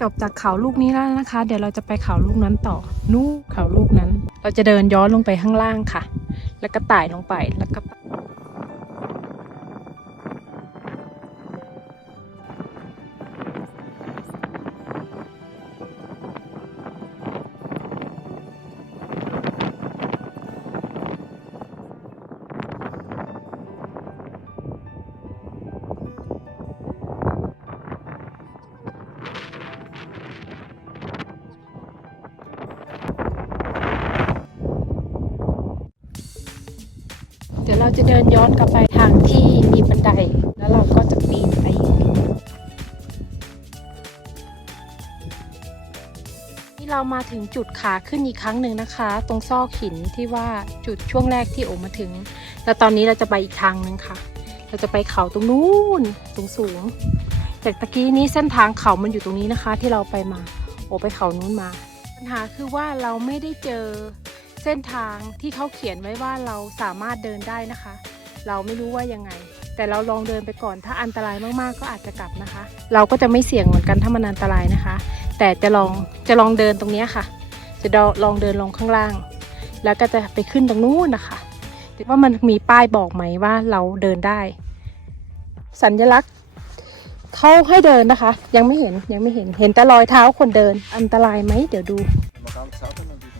จบจากเขาลูกนี้แล้วนะคะ เดี๋ยวเราจะไปเขาลูกนั้นต่อ นู่นเขาลูกนั้น เราจะเดินย้อนลงไปข้างล่างค่ะ แล้วก็ไต่ลงไปแล้วก็ ถึงจุดขาขึ้นอีกครั้งหนึ่งนะคะ ตรงซอกหินที่ว่าจุดช่วงแรกที่โอมาถึง แล้วตอนนี้เราจะไปอีกทางหนึ่งค่ะ เราจะไปเขาตรงนู้นสูงสูงจากตะกี้นี้เส้นทางเขามันอยู่ตรงนี้นะคะ ที่เราไปมาโอไปเขานู้นมา ปัญหาคือว่าเราไม่ได้เจอเส้นทางที่เขาเขียนไว้ว่าเราสามารถเดินได้นะคะ เราไม่รู้ว่ายังไง แต่เราลองเดินไปก่อนถ้าอันตรายมากๆก็อาจจะกลับนะคะ เราก็จะไม่เสี่ยงเหมือนกันถ้ามันอันตรายนะคะ แต่จะลองจะลองเดินตรงเนี้ยค่ะ จะลองเดินลงข้างล่าง แล้วก็จะไปขึ้นตรงนู้นนะคะว่ามันมีป้ายบอกไหมว่าเราเดินได้ สัญลักษณ์เขาให้ดินนะคะ ยังไม่เห็นยังไม่เห็นเห็นแต่รอยเท้าคนเดินอันตรายไหมเดี๋ยวดู Maar gaan we het zaten dan doen?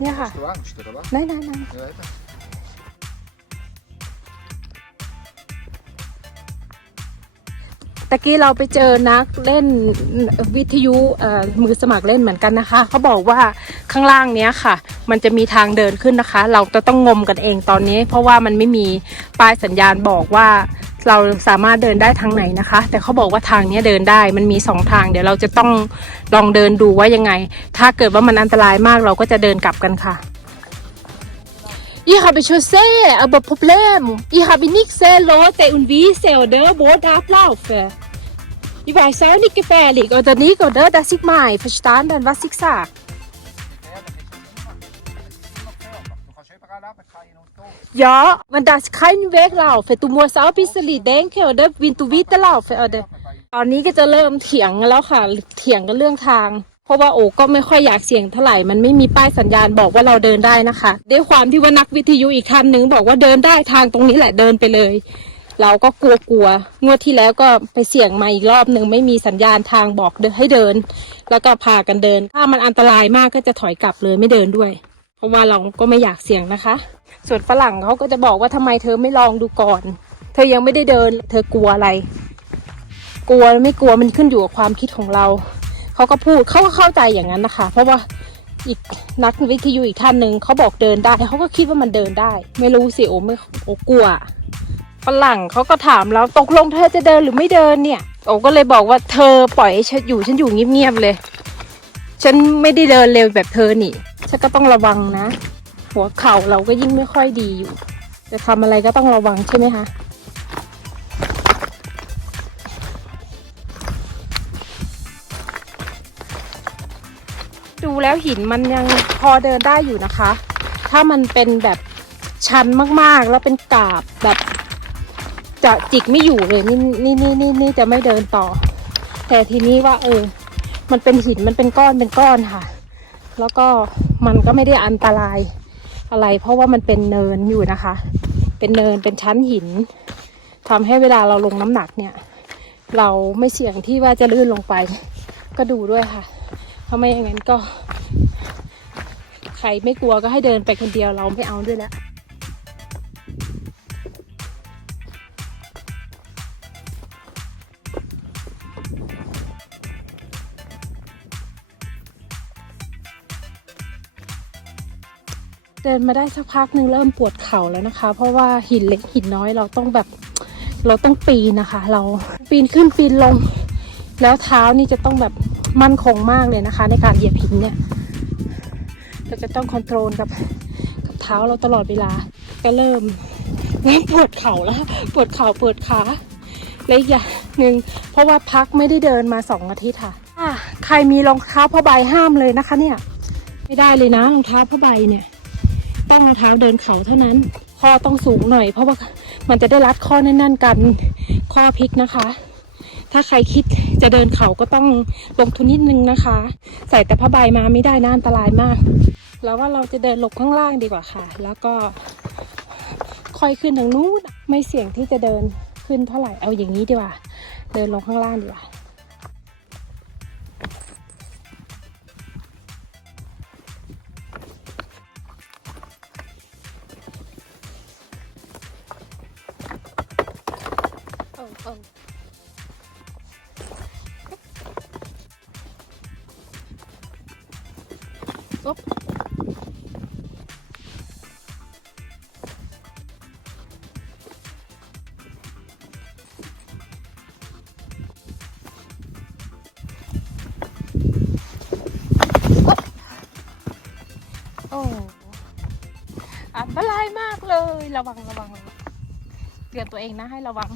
เนี่ยค่ะ Is er warm? Is er warm? นั่นนั่น ตะกี้เราไปเจอนักเล่นวิทยุมือสมัครเล่นเหมือนกันนะคะ เขาบอกว่าข้างล่างเนี้ยค่ะ มันจะมีทางเดินขึ้นนะคะ เราจะต้องงมกันเองตอนนี้ เพราะว่ามันไม่มีป้ายสัญญาณบอกว่าเราสามารถเดินได้ทางไหนนะคะ แต่เขาบอกว่าทางนี้เดินได้ มันมีสองทาง เดี๋ยวเราจะต้องลองเดินดูว่ายังไง ถ้าเกิดว่ามันอันตรายมากเราก็จะเดินกลับกันค่ะ Ich habe schon gesehen, aber Problem. Ich habe nicht gesehen, Leute und Wiese oder Boot ablaufen. Ich weiß auch nicht gefährlich oder nicht, oder? Das ich meine, verstanden, was ich sage. Ja, dat is niemand. Dat is niemand veel. Du kannst überall runter, kein und da. Ja, wenn das kein Weg laufen, du musst auch ein bisschen denken, oder? Wenn du weiterlaufen, oder? ตอนนี้ก็จะเริ่มเถียงกันแล้วค่ะ เถียงกันเรื่องทางเพ ราะว่าโอ้ก็ไม่ค่อยอยากเสี่ยงเท่าไหร่มันไม่มีป้ายสัญญาณบอกว่าเราเดินได้นะคะด้วยความที่ว่านักวิทยุอีกท่านหนึ่งบอกว่าเดินได้ทางตรงนี้แหละเดินไปเลย เราก็กลัวกลัวๆงวดที่แล้วก็ไปเสี่ยงมาอีกรอบหนึ่งไม่มีสัญญาณทางบอกเดินให้เดิน แล้วก็พากันเดิน ถ้ามันอันตรายมากก็จะถอยกลับเลยไม่เดินด้วย เพราะว่าเราก็ไม่อยากเสี่ยงนะคะ ส่วนฝรั่งเขาก็จะบอกว่าทำไมเธอไม่ลองดูก่อน เธอยังไม่ได้เดิน เธอกลัวอะไร กลัวไม่กลัวมันขึ้นอยู่กับความคิดของเรา เขาก็พูดเขาก็เข้าใจอย่างนั้นนะคะ เพราะว่าอีกนักวิทยุอีกท่านหนึ่งเขาบอกเดินได้เขาก็คิดว่ามันเดินได้ ไม่รู้สิโอไม่โอกลัวฝรั่งเขาก็ถามเราตกลงเธอจะเดินหรือไม่เดินเนี่ยโอก็เลยบอกว่าเธอปล่อยฉันอยู่ฉันอยู่เงียบๆเลย ฉันไม่ได้เดินเร็วแบบเธอนี่ฉันก็ต้องระวังนะ หัวเข่าเราก็ยิ่งไม่ค่อยดีอยู่จะทำอะไรก็ต้องระวังใช่ไหมคะ ดูแล้วหินมันยังพอเดินได้อยู่นะคะ ถ้ามันเป็นแบบชันมากๆ แล้วเป็นกาบแบบจะจิกไม่อยู่เลยนี่นี่นี่นี่นี่จะไม่เดินต่อ แต่ทีนี้ว่า เออ มันเป็นหินมันเป็นก้อนเป็นก้อนค่ะ แล้วก็มันก็ไม่ได้อันตรายอะไร เพราะว่ามันเป็นเนินอยู่นะคะ เป็นเนินเป็นชั้นหินทำให้เวลาเราลงน้ำหนักเนี่ย เราไม่เสี่ยงที่ว่าจะลื่นลงไป ก็ดูด้วยค่ะ ถ้าไม่อย่างนั้นก็ ใครไม่กลัวก็ให้เดินไปคนเดียวเราไม่เอาด้วยแล้วเดินมาได้สักพักหนึ่งเริ่มปวดเข่าแล้วนะคะ เพราะว่าหินเล็กหินน้อยเราต้องแบบเราต้องปีนนะคะ เราปีนขึ้นปีนลง แล้วเท้านี่จะต้องแบบ มั่นคงมากเลยนะคะ ในการเหยียบหินเนี่ยเราจะต้องคอนโทรลกับกับเท้าเราตลอดเวลา ก็เริ่มเริ่มปวดเข่าแล้วปวดเข่าปวดขาและอีกอย่างหนึ่งเพราะว่าพักไม่ได้เดินมาสองอาทิตย์ค่ะอะใครมีรองเท้าผ้าใบห้ามเลยนะคะเนี่ย ไม่ได้เลยนะรองเท้าผ้าใบเนี่ย ต้องรองเท้าเดินเขาเท่านั้นข้อต้องสูงหน่อย เพราะว่ามันจะได้รัดข้อแน่นๆกันข้อพลิกนะคะ ถ้าใครคิดจะเดินเขาก็ต้องลงทุนนิดนึงนะคะ ใส่แต่ผ้าใบมาไม่ได้นะอันตรายมาก แล้วว่าเราจะเดินหลบข้างล่างดีกว่าค่ะ แล้วก็ค่อยขึ้นทางนู้นไม่เสี่ยงที่จะเดินขึ้นเท่าไหร่เอาอย่างนี้ดีกว่า เดินลงข้างล่างดีกว่า ตัวเองนะให้ระวัง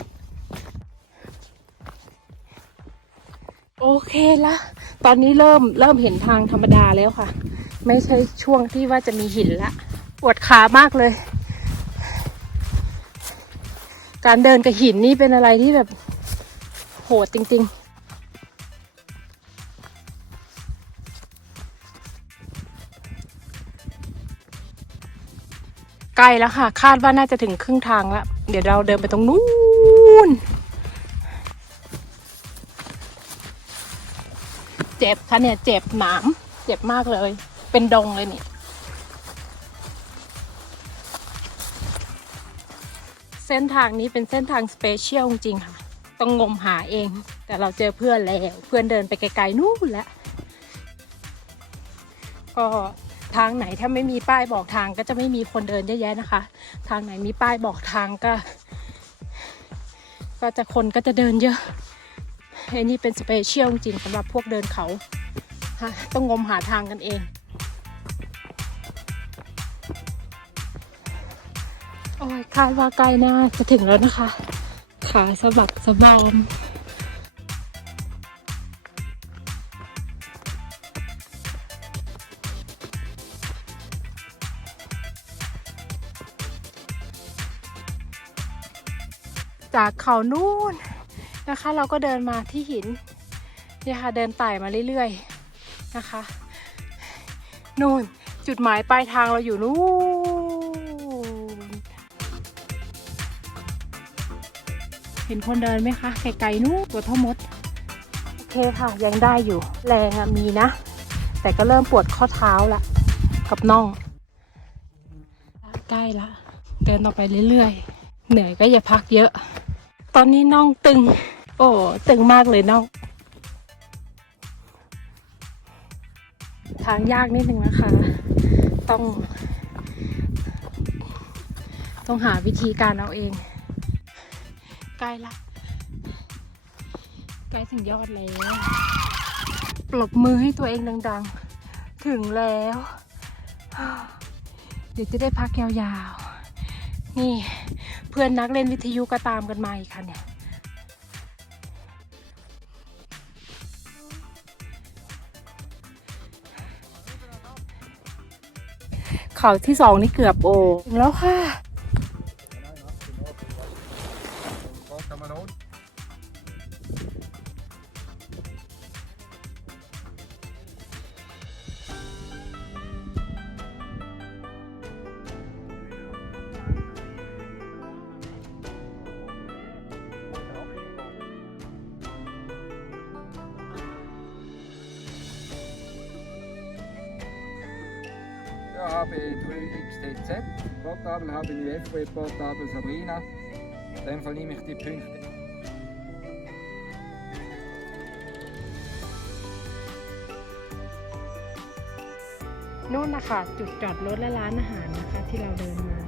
โอเคละตอนนี้เริ่มเริ่มเห็นทางธรรมดาแล้วค่ะ ไม่ใช่ช่วงที่ว่าจะมีหินละปวดขามากเลย การเดินกับหินนี่เป็นอะไรที่แบบโหดจริง ๆ ล้แล้วค่ะ คาดว่าน่าจะถึงครึ่งทางแล้ว เดี๋ยวเราเดินไปตรงนู้น เจ็บค่ะเนี่ย เจ็บหนาม เจ็บมากเลย เป็นดงเลยนี่ เส้นทางนี้เป็นเส้นทางสเปเชียลจริงค่ะ ต้องงมหาเอง แต่เราเจอเพื่อนแล้ว เพื่อนเดินไปไกลๆนู่นแล้วก็ ทางไหนถ้าไม่มีป้ายบอกทางก็จะไม่มีคนเดินเยอะแยะนะคะ ทางไหนมีป้ายบอกทางก็ ก็จะคนก็จะเดินเยอะไอ้นี่เป็นสเปเชียลจริงสำหรับพวกเดินเขาฮะต้องงมหาทางกันเองโอ้ยคาดว่าใกลน่าจะถึงแล้วนะคะ ขาสะบักสะบอม จากเขานู่นนะคะ เราก็เดินมาที่หินเนี่ยค่ะเดินไต่มาเรื่อยๆนะคะ นู่นจุดหมายปลายทางเราอยู่นู่นเห็นคนเดินไหมคะไกลๆนู่นตัวเท่ามดโอเคค่ะยังได้อยู่ แรงอะมีนะ แต่ก็เริ่มปวดข้อเท้าละกับน่องใกล้ละ เดินต่อไปเรื่อยๆ เหนื่อยก็อย่าพักเยอะ ตอนนี้น่องตึง โอ้ตึงมากเลยน่อง ทางยากนิดนึงนะคะ ต้อง ต้องหาวิธีการเอาเอง ใกล้ละ ใกล้ถึงยอดแล้วปรบมือให้ตัวเองดังๆ ถึงแล้ว เดี๋ยวจะได้พักยาวๆ นี่ เพื่อนนักเล่นวิทยุก็ตามกันมาอีกค่ะเนี่ย เขาที่สองนี่เกือบโอ แล้วค่ะ Ja, habe 3XTZ Portable, habe ich FW Portable Sabrina. In dem Fall nehme ich die Punkte. นู่นนะคะจุดจอดรถและร้านอาหารนะคะที่เราเดินมา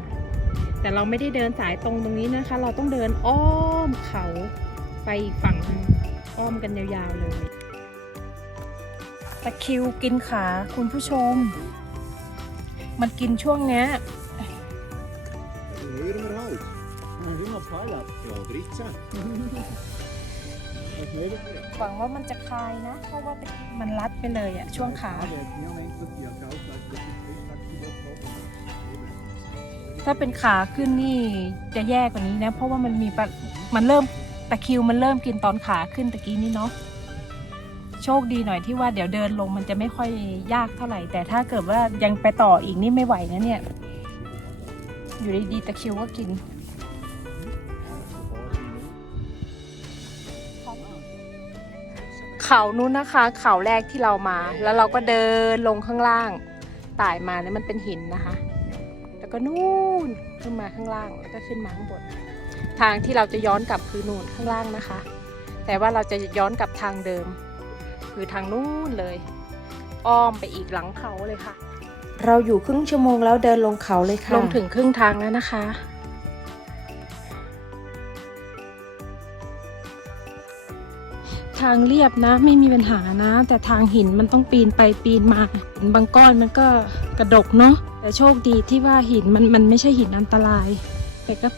แต่เราไม่ได้เดินสายตรงตรงนี้นะคะ เราต้องเดินอ้อมเขาไปอีกฝั่งหนึ่งอ้อมกันยาวๆเลยตะคริวกินขาคุณผู้ชม มันกินช่วงเนี้ย Hören wir halt. Wie viel Pilot? Ja, 13. หวังว่ามันจะคลายนะ เพราะว่ามันรัดไปเลยอะช่วงขา ถ้าเป็นขาขึ้นนี่จะแย่กว่านี้นะ เพราะว่ามันมีปะมันเริ่มตะคริวมันเริ่มกินตอนขาขึ้นตะกี้นี้เนาะ โชคดีหน่อยที่ว่าเดี๋ยวเดินลงมันจะไม่ค่อยยากเท่าไหร่ แต่ถ้าเกิดว่ายังไปต่ออีกนี่ไม่ไหวนะเนี่ย อยู่ดีๆตะคิวก็กินเขานู้นนะคะเขาแรกที่เรามา แล้วเราก็เดินลงข้างล่างไต่มาเนี่ยมันเป็นหินนะคะ แล้วก็นู่นขึ้นมาข้างล่างแล้วก็ขึ้นมาข้างบนทางที่เราจะย้อนกลับคือนู่นข้างล่างนะคะ แต่ว่าเราจะย้อนกลับทางเดิม คือทางนู่นเลย อ้อมไปอีกหลังเขาเลยค่ะ เราอยู่ครึ่งชั่วโมงแล้วเดินลงเขาเลยค่ะ ลงถึงครึ่งทางแล้วนะคะ ทางเรียบนะ ไม่มีปัญหานะ แต่ทางหินมันต้องปีนไปปีนมาหินบางก้อนมันก็กระดกเนาะแต่โชคดีที่ว่าหินมันมันไม่ใช่หินอันตรายแต่ก็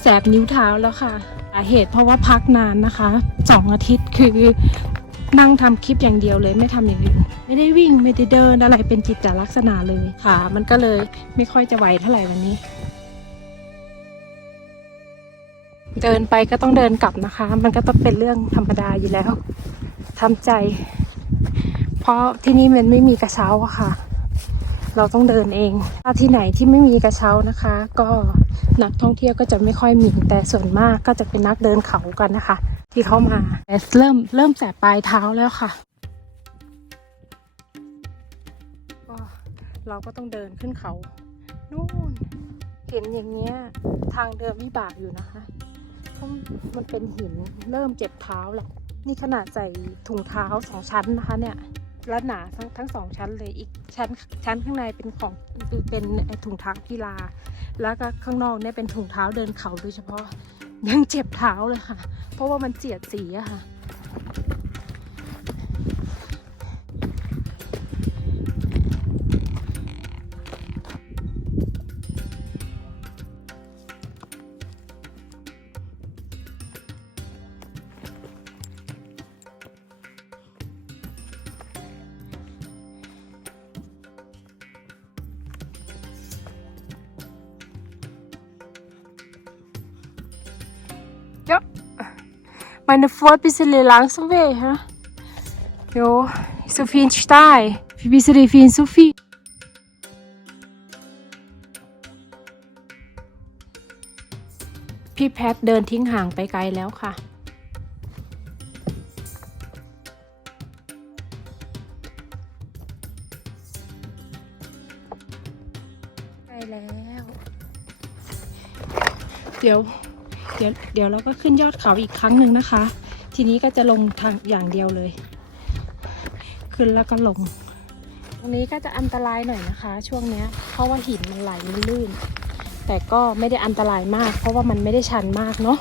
แสบนิ้วเท้าแล้วค่ะสาเหตุเพราะว่าพักนานนะคะสองอาทิตย์คือ นั่งทำคลิปอย่างเดียวเลยไม่ทำอย่างอื่นไม่ได้วิ่งไม่ได้เดินอะไรเป็นจิตจลักษณะเลยค่ะ มันก็เลยไม่ค่อยจะไหวเท่าไหร่วันนี้ เดินไปก็ต้องเดินกลับนะคะ มันก็ต้องเป็นเรื่องธรรมดาอยู่แล้วทำใจ เพราะที่นี่มันไม่มีกระเช้าอะค่ะ เราต้องเดินเอง ถ้าที่ไหนที่ไม่มีกระเช้านะคะ ก็นักท่องเที่ยวก็จะไม่ค่อยมีแต่ส่วนมากก็จะเป็นนักเดินเขากันนะคะ ที่เขามาแต่เริ่มเริ่มแสบปลายเท้าแล้วค่ะก็เราก็ต้องเดินขึ้นเขานู่นเห็นอย่างเงี้ยทางเดินวิบากอยู่นะคะเพราะมันเป็นหินเริ่มเจ็บเท้าแหละนี่ขนาดใส่ถุงเท้าสองชั้นนะคะเนี่ยและหนาทั้งทั้งสองชั้นเลยอีกชั้นชั้นข้างในเป็นของเป็นไอ้ถุงเท้ากีฬา แล้วก็ข้างนอกเนี่ยเป็นถุงเท้าเดินเขาโดยเฉพาะ ยังเจ็บเท้าเลยค่ะ เพราะว่ามันเจียดสีอะค่ะ Meine Fahrt ein bisschen langsam weg, hä? Ja, so viel Stein. Wie bisschen die viel so viel. พี่แพทเดินทิ้งห่างไปไกลแล้วค่ะใกลแล้ว เดี๋ยว เดี๋ยวเดี๋ยวเราก็ขึ้นยอดเขาอีกครั้งหนึ่งนะคะ ทีนี้ก็จะลงทางอย่างเดียวเลย ขึ้นแล้วก็ลง ตรงนี้ก็จะอันตรายหน่อยนะคะ ช่วงเนี้ย เพราะว่าหินมันไหลลื่น แต่ก็ไม่ได้อันตรายมาก เพราะว่ามันไม่ได้ชันมากเนาะ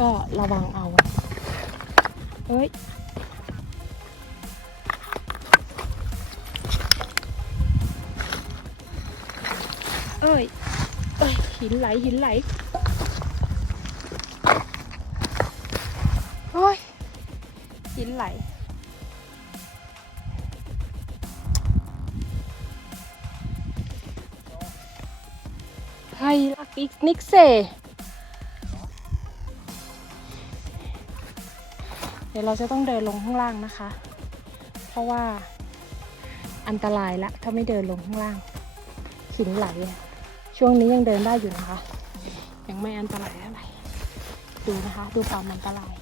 ก็ระวังเอา เอ้ย หินไหลหินไหล โอ้ย หินไหลไฮลักอีกนิกเซ เดี๋ยวเราจะต้องเดินลงข้างล่างนะคะ เพราะว่าอันตรายละ ถ้าไม่เดินลงข้างล่างหินไหลอะ ช่วงนี้ยังเดินได้อยู่นะคะ ยังไม่อันตรายเท่าไหร่ดูนะคะ ดูความอันตราย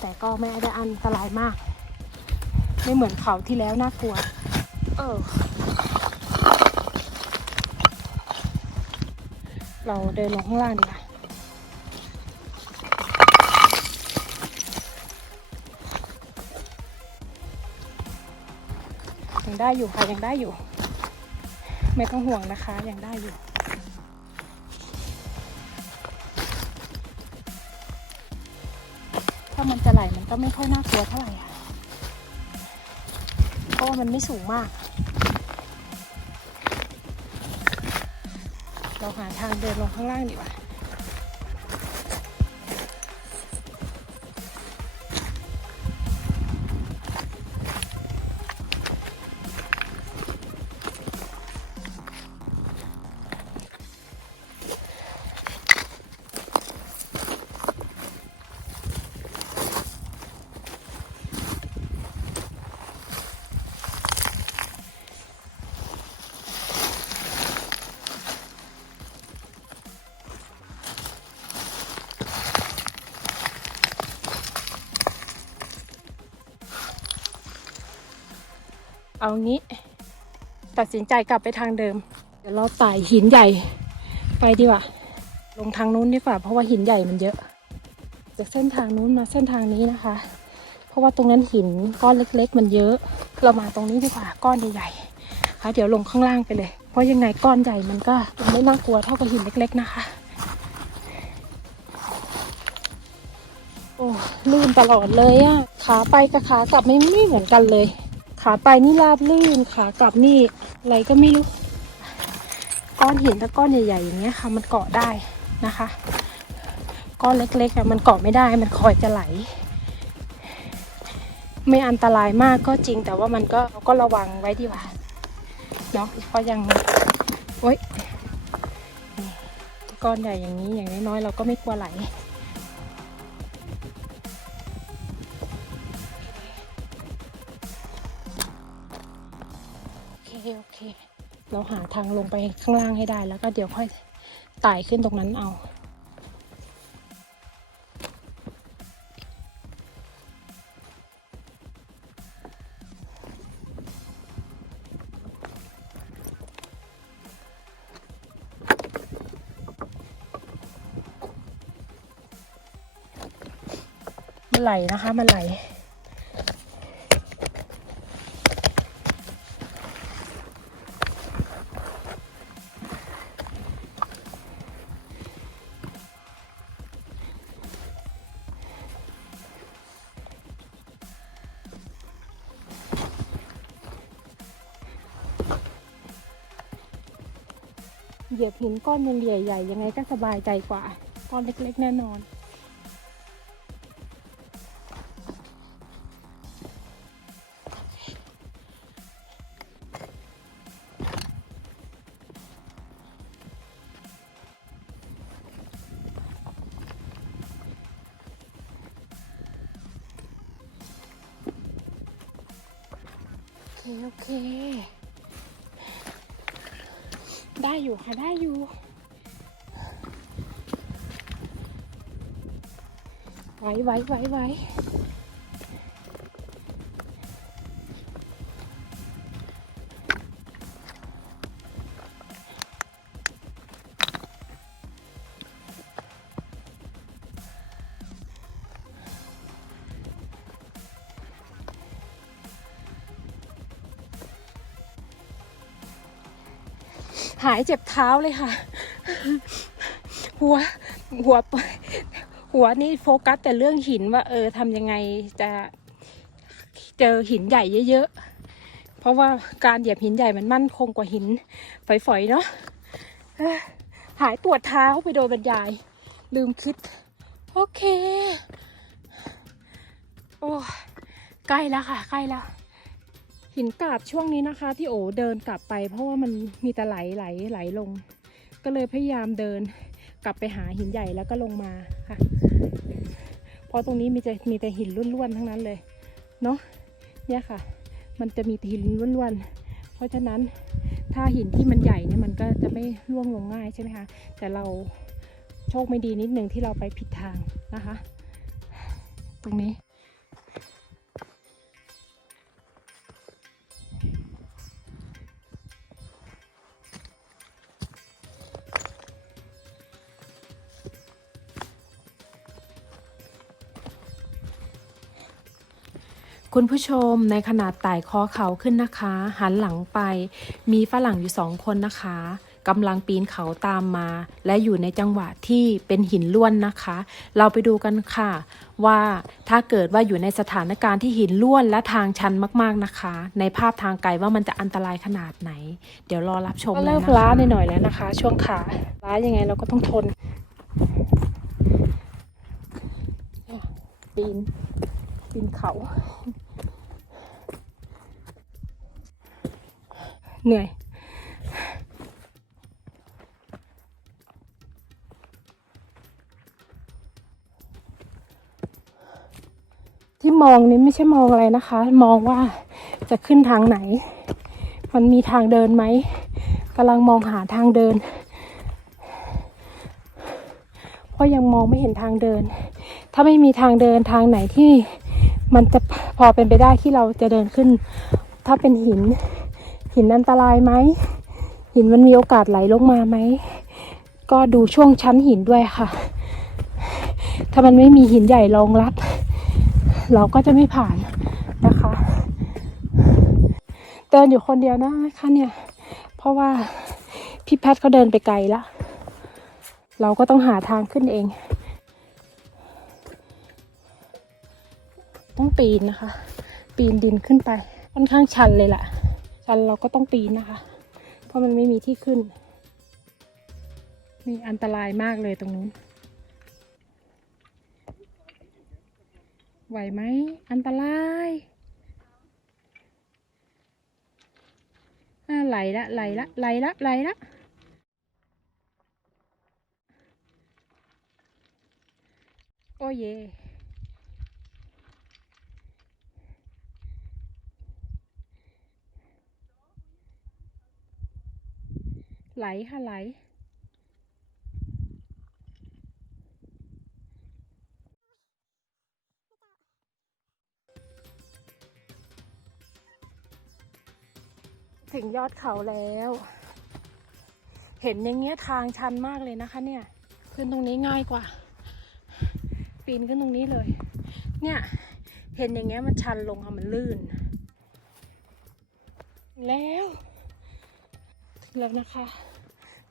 แต่ก็ไม่ได้อันตรายมาก ไม่เหมือนเขาที่แล้วน่ากลัว เออ เราเดินลงข้างล่างดีกว่ายังได้อยู่ค่ะยังได้อยู่ ไม่ต้องห่วงนะคะยังได้อยู่ ก็ไม่ค่อยน่ากลัวเท่าไหร่อะเพราะว่ามันไม่สูงมาก เราหาทางเดินลงข้างล่างดีกว่า เอางี้ ตัดสินใจกลับไปทางเดิม เดี๋ยวเราไต่หินใหญ่ ไปดีกว่า ลงทางนู้นดีกว่า เพราะว่าหินใหญ่มันเยอะ จากเส้นทางนู้นมาเส้นทางนี้นะคะ เพราะว่าตรงนั้นหินก้อนเล็ก ๆ มันเยอะ เรามาตรงนี้ดีกว่าก้อนใหญ่ๆค่ะเดี๋ยวลงข้างล่างไปเลย เพราะยังไงก้อนใหญ่มันก็ไม่น่ากลัวเท่ากับหินเล็ก ๆนะคะ โอ้ลื่นตลอดเลยอะขาไปกับขากลับไม่ไม่เหมือนกันเลย ขาไปนี่ราบลื่นขากลับนี่อะไรก็ไม่รู้ ก้อนหินถ้าก้อนใหญ่ๆอย่างเงี้ยค่ะ มันเกาะได้นะคะ ก้อนเล็กๆอะมันเกาะไม่ได้ มันคอยจะไหล ไม่อันตรายมากก็จริง แต่ว่ามันก็เราก็ระวังไว้ดีกว่าเนาะเพราะยังโอ๊ยก้อนใหญ่อย่างนี้อย่างน้อยๆเราก็ไม่กลัวไหล โอเคโอเค เราหาทางลงไปข้างล่างให้ได้แล้วก็เดี๋ยวค่อยไต่ขึ้นตรงนั้นเอามันไหลนะคะ มันไหล เหยียบหินก้อนมันใหญ่ๆยังไงก็สบายใจกว่า ก้อนเล็กๆแน่นอนโอเคโอเค ได้อยู่ค่ะได้อยู่ไหวไหวไหวไหวายเจ็บเท้าเลยค่ะ หัวหัวหัวนี่โฟกัสแต่เรื่องหินว่า เออทำยังไงจะเจอหินใหญ่เยอะๆ เพราะว่าการเหยียบหินใหญ่มันมั่นคงกว่าหินฝอยๆเนาะหายปวดเท้าไปโดยบรรยาย ลืมคิด โอเค โอ้ใกล้แล้วค่ะ ใกล้แล้ว หินกาบช่วงนี้นะคะ ที่โอเดินกลับไป เพราะว่ามันมีแต่ไหลไหลไหลลง ก็เลยพยายามเดินกลับไปหาหินใหญ่แล้วก็ลงมาค่ะเพราะตรงนี้มีแต่มีแต่หินล้วนๆทั้งนั้นเลยเนาะเนี่ยค่ะ มันจะมีแต่หินล้วนๆเพราะฉะนั้นถ้าหินที่มันใหญ่เนี่ยมันก็จะไม่ร่วงลงง่ายใช่ไหมคะแต่เราโชคไม่ดีนิดนึงที่เราไปผิดทางนะคะ ตรงนี้ คุณผู้ชมในขนาดไต่คอเขาขึ้นนะคะ หันหลังไปมีฝรั่งอยู่สองคนนะคะกำลังปีนเขาตามมา และอยู่ในจังหวะที่เป็นหินล้วนนะคะ เราไปดูกันค่ะ ว่าถ้าเกิดว่าอยู่ในสถานการณ์ที่หินล้วนและทางชันมากๆนะคะ ในภาพทางไกลว่ามันจะอันตรายขนาดไหน เดี๋ยวรอรับชมก็เลยเลิกนะคะล้าหน่อยๆแล้วนะคะ ช่วงขาล้ายังไงเราก็ต้องทนเนี่ยปีนปีนเขา เหนื่อย ที่มองนี่ไม่ใช่มองอะไรนะคะ มองว่าจะขึ้นทางไหน มันมีทางเดินไหมกำลังมองหาทางเดิน เพราะยังมองไม่เห็นทางเดิน ถ้าไม่มีทางเดินทางไหนที่มันจะพอเป็นไปได้ที่เราจะเดินขึ้น ถ้าเป็นหิน หินอันตรายไหมหินมันมีโอกาสไหลลงมาไหม ก็ดูช่วงชั้นหินด้วยค่ะ ถ้ามันไม่มีหินใหญ่รองรับ เราก็จะไม่ผ่านนะคะเดินอยู่คนเดียวนะคะเนี่ย เพราะว่าพี่แพทย์เขาเดินไปไกลแล้ว เราก็ต้องหาทางขึ้นเอง ต้องปีนนะคะ ปีนดินขึ้นไปค่อนข้างชันเลยแหละ ชันเราก็ต้องปีนนะคะ เพราะมันไม่มีที่ขึ้นมีอันตรายมากเลยตรงนู้น ไหวไหม อันตรายอ่าไหลละไหลละไหลละไหลละโอ้เย ไหลค่ะไหล ถึงยอดเขาแล้ว เห็นอย่างเงี้ยทางชันมากเลยนะคะเนี่ย ขึ้นตรงนี้ง่ายกว่า ปีนขึ้นตรงนี้เลย เนี่ยเห็นอย่างเงี้ยมันชันลงค่ะมันลื่น แล้ว ถึงแล้วนะคะ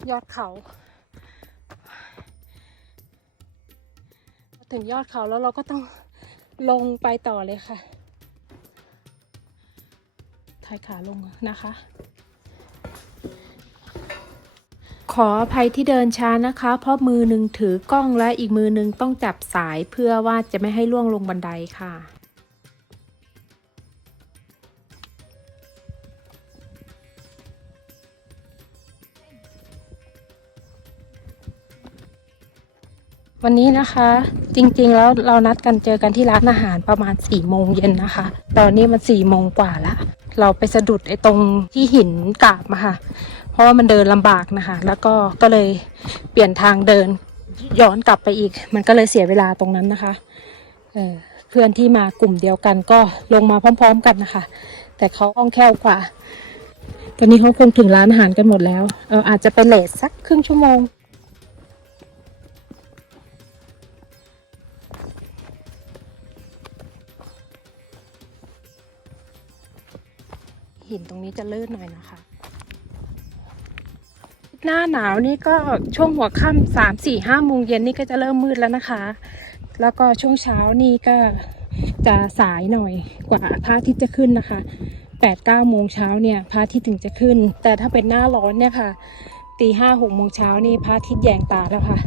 ยอดเขา ถึงยอดเขาแล้วเราก็ต้องลงไปต่อเลยค่ะถ่ายขาลงนะคะ ขออภัยที่เดินช้านะคะ เพราะมือหนึ่งถือกล้องและอีกมือหนึ่งต้องจับสายเพื่อว่าจะไม่ให้ล่วงลงบันไดค่ะ วันนี้นะคะ จริงๆแล้วเรานัดกันเจอกันที่ร้านอาหารประมาณ4ี่โมงเย็นนะคะ ตอนนี้มัน4ี่โมงกว่าละเราไปสะดุดไอ้ตรงที่หินกาบมาค่ะ เพราะว่ามันเดินลำบากนะคะ แล้วก็ก็เลยเปลี่ยนทางเดินย้อนกลับไปอีก มันก็เลยเสียเวลาตรงนั้นนะคะเออเพื่อนที่มากลุ่มเดียวกันก็ลงมาพร้อม ๆ กันนะคะ แต่เขาคล่องแคล่วกว่า ตอนนี้เขาคงถึงร้านอาหารกันหมดแล้ว เอออาจจะไปเลทสักครึ่งชั่วโมง หินตรงนี้จะลื่นหน่อยนะคะ หน้าหนาวนี่ก็ช่วงหัวค่ำสามสี่ห้าโมงเย็นนี่ก็จะเริ่มมืดแล้วนะคะ แล้วก็ช่วงเช้านี่ก็จะสายหน่อยกว่าพระอาทิตย์จะขึ้นนะคะแปดเก้าโมงเช้าเนี่ยพระอาทิตย์ถึงจะขึ้น แต่ถ้าเป็นหน้าร้อนเนี่ยค่ะตีห้าหกโมงเช้านี่พระอาทิตย์แยงตาแล้วค่ะ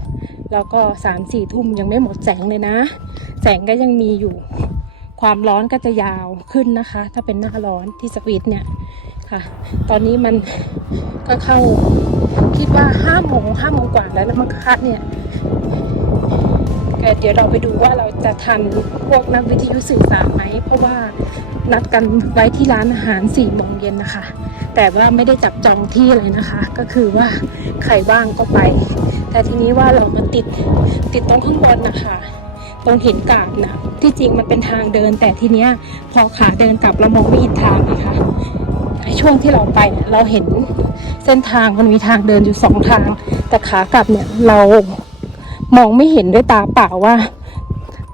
แล้วก็สามสี่ทุ่มยังไม่หมดแสงเลยนะ แสงก็ยังมีอยู่ ความร้อนก็จะยาวขึ้นนะคะ ถ้าเป็นหน้าร้อนที่สวีทเนี่ยค่ะ ตอนนี้มันก็เข้าคิดว่าห้าโมงห้าโมงกว่าแล้วแล้วมังคะเนี่ยเดี๋ยวเราไปดูว่าเราจะทันพวกนักวิทยุสื่อสารไหม เพราะว่านัดกันไว้ที่ร้านอาหารสี่โมงเย็นนะคะ แต่ว่าไม่ได้จับจองที่เลยนะคะ ก็คือว่าใครว่างก็ไป แต่ทีนี้ว่าเรามาติดติดตรงข้างบนนะคะ ตรงหินกาบนะที่จริงมันเป็นทางเดิน แต่ทีเนี้ยพอขาเดินกลับเรามองไม่เห็นทางนะคะช่วงที่เราไปเนี่ยเราเห็นเส้นทางมันมีทางเดินอยู่สองทาง แต่ขากลับเนี่ยเรามองไม่เห็นด้วยตาเปล่าว่า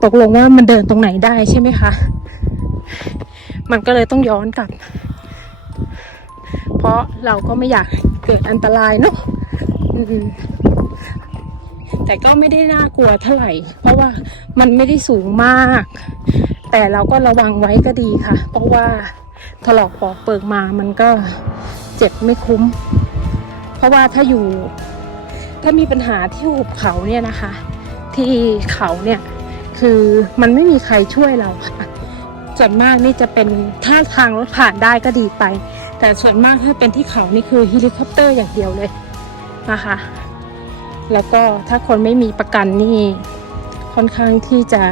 ตกลงว่ามันเดินตรงไหนได้ใช่ไหมคะมันก็เลยต้องย้อนกลับ เพราะเราก็ไม่อยากเกิดอันตรายเนาะอืม แต่ก็ไม่ได้น่ากลัวเท่าไหร่ เพราะว่ามันไม่ได้สูงมาก แต่เราก็ระวังไว้ก็ดีค่ะ เพราะว่าถลอกปอกเปิกมามันก็เจ็บไม่คุ้ม เพราะว่าถ้าอยู่ ถ้ามีปัญหาที่หุบเขาเนี่ยนะคะ ที่เขาเนี่ยคือมันไม่มีใครช่วยเราค่ะส่วนมากนี่จะเป็นถ้าทางรถผ่านได้ก็ดีไป แต่ส่วนมากถ้าเป็นที่เขานี่คือเฮลิคอปเตอร์อย่างเดียวเลยนะคะ แล้วก็ถ้าคนไม่มีประกันนี่ค่อนข้างที่จะ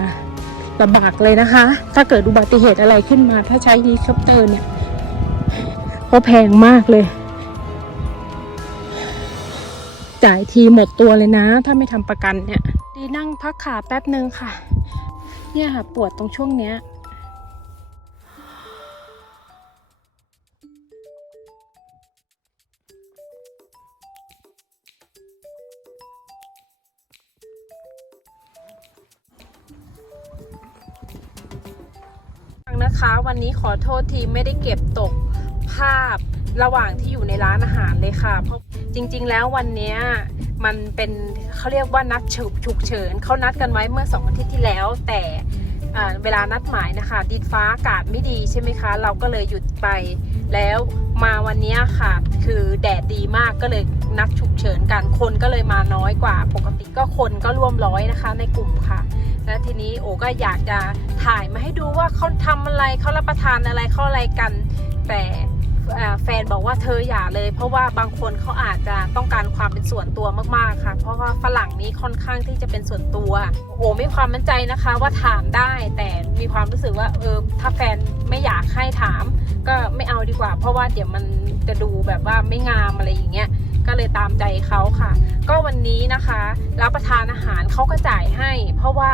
ลำบากเลยนะคะ ถ้าเกิดอุบัติเหตุอะไรขึ้นมา ถ้าใช้เฮลิคอปเตอร์เนี่ยเพราะแพงมากเลย จ่ายทีหมดตัวเลยนะ ถ้าไม่ทำประกันเนี่ย ดีนั่งพักขาแป๊บนึงค่ะ เนี่ยค่ะปวดตรงช่วงเนี้ย นะคะ วันนี้ขอโทษทีไม่ได้เก็บตกภาพระหว่างที่อยู่ในร้านอาหารเลยค่ะ เพราะจริง ๆ แล้ววันนี้มันเป็นเขาเรียกว่านัดฉุกเฉินเขานัดกันไว้เมื่อสองอาทิตย์ที่แล้ว แต่เวลานัดหมายนะคะ ดินฟ้าอากาศไม่ดีใช่ไหมคะ เราก็เลยหยุดไป แล้วมาวันนี้ค่ะ คือแดดดีมากก็เลยนัดฉุกเฉินกันคนก็เลยมาน้อยกว่า ปกติก็คนก็ร่วมร้อยนะคะในกลุ่มค่ะ และทีนี้โอก็อยากจะถ่ายมาให้ดูว่าเขาทำอะไรเขารับประทานอะไรเขาอะไรกัน แต่แฟนบอกว่าเธออย่าเลย เพราะว่าบางคนเขาอาจจะต้องการความเป็นส่วนตัวมากๆค่ะ เพราะว่าฝรั่งนี้ค่อนข้างที่จะเป็นส่วนตัว โอ้มีความมั่นใจนะคะว่าถามได้ แต่มีความรู้สึกว่าเออถ้าแฟนไม่อยากให้ถาม ก็ไม่เอาดีกว่า เพราะว่าเดี๋ยวมันจะดูแบบว่าไม่งามอะไรอย่างเงี้ย ก็เลยตามใจเขาค่ะ ก็วันนี้นะคะรับประทานอาหารเขาก็จ่ายให้ เพราะว่า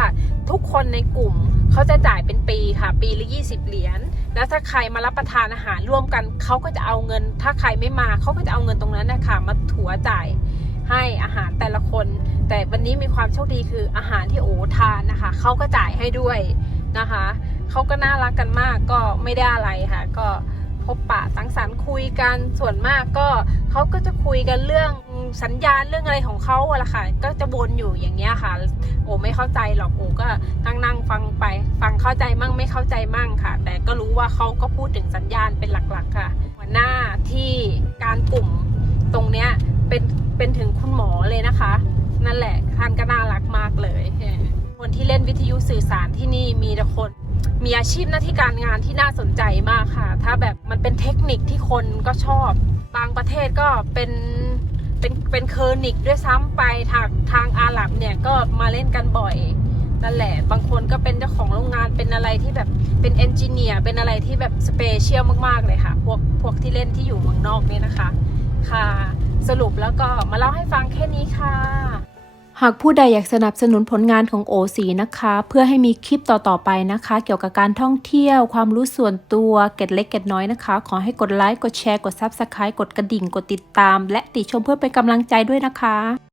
ทุกคนในกลุ่มเขาจะจ่ายเป็นปีค่ะ ปีละ 20 เหรียญแล้วถ้าใครมารับประทานอาหารร่วมกันเขาก็จะเอาเงิน ถ้าใครไม่มาเขาก็จะเอาเงินตรงนั้นนะคะมาถัวจ่ายให้อาหารแต่ละคน แต่วันนี้มีความโชคดีคืออาหารที่โอทานนะคะเขาก็จ่ายให้ด้วยนะคะเขาก็น่ารักกันมากก็ไม่ได้อะไรค่ะ ก็ บปะสังสรรค์คุยกันส่วนมากก็เขาก็จะคุยกันเรื่องสัญญาณเรื่องอะไรของเขาอะละค่ะ ก็จะวนอยู่อย่างเงี้ยค่ะ โอ้ไม่เข้าใจหรอกโอ้ก็นั่งนั่งฟังไป ฟังเข้าใจมั่งไม่เข้าใจมั่งค่ะ แต่ก็รู้ว่าเขาก็พูดถึงสัญญาณเป็นหลักๆ ค่ะ หัวหน้าที่การกลุ่มตรงเนี้ยเป็นเป็นถึงคุณหมอเลยนะคะ นั่นแหละท่านก็น่ารักมากเลยคนที่เล่นวิทยุสื่อสารที่นี่มีแต่คน มีอาชีพหน้าที่การงานที่น่าสนใจมากค่ะ ถ้าแบบมันเป็นเทคนิคที่คนก็ชอบ บางประเทศก็เป็นเป็นเป็นเคอร์นิกด้วยซ้ำไปทางทางอาหรับเนี่ยก็มาเล่นกันบ่อยนั่นแหละ บางคนก็เป็นเจ้าของโรงงานเป็นอะไรที่แบบเป็นเอนจิเนียร์เป็นอะไรที่แบบสเปเชียลมากๆเลยค่ะ พวกพวกที่เล่นที่อยู่เมืองนอกเนี่ยนะคะ ค่ะ สรุปแล้วก็มาเล่าให้ฟังแค่นี้ค่ะ หากผู้ใดอยากสนับสนุนผลงานของโอสีนะคะ เพื่อให้มีคลิปต่อๆไปนะคะ เกี่ยวกับการท่องเที่ยว ความรู้ส่วนตัวเก็ดเล็กเก็ดน้อยนะคะ ขอให้กดไลค์กดแชร์กดซับสไครต์กดกระดิ่งกดติดตาม และติชมเพื่อเป็นกำลังใจด้วยนะคะ